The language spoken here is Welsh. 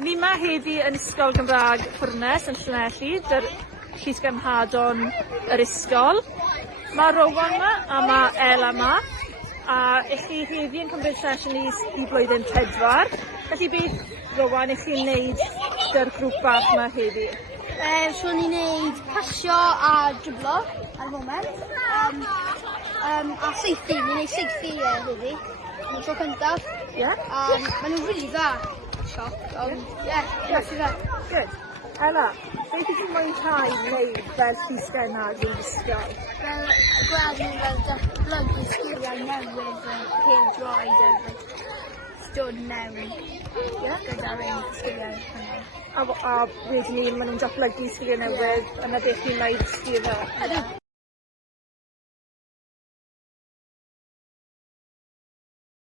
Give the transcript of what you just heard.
Ni yma heddi yn Ysgol Gymraeg Ffwrnes yn Llysgenhadon, yr Llysgenhadon yr ysgol. Mae Rowan yma a mae Ela yma. A eich chi heddi yn cymryd sesiwn i blwyddyn 4. Felly beth, Rowan, eich chi'n neud gyda'r grŵp bach yma heddi? So ni'n neud pasio a driblo ar y moment. A seithi, ni'n neud seithi heddi. Yn tro cyntaf. Maen nhw'n rili dda. Sioc, ond gwerthu fe. Good. Ela, beth ydych chi'n mwynhau wneud fel Llysgenhadon i'r ysgol? Fel gweld nhw fel datblygu sgiliau newydd yn pêl-droed stod mewn gyda'r ein sgiliau hynny. A wedyn ni, maen nhw'n datblygu sgiliau newydd, yna beth chi'n wneud sgiliau?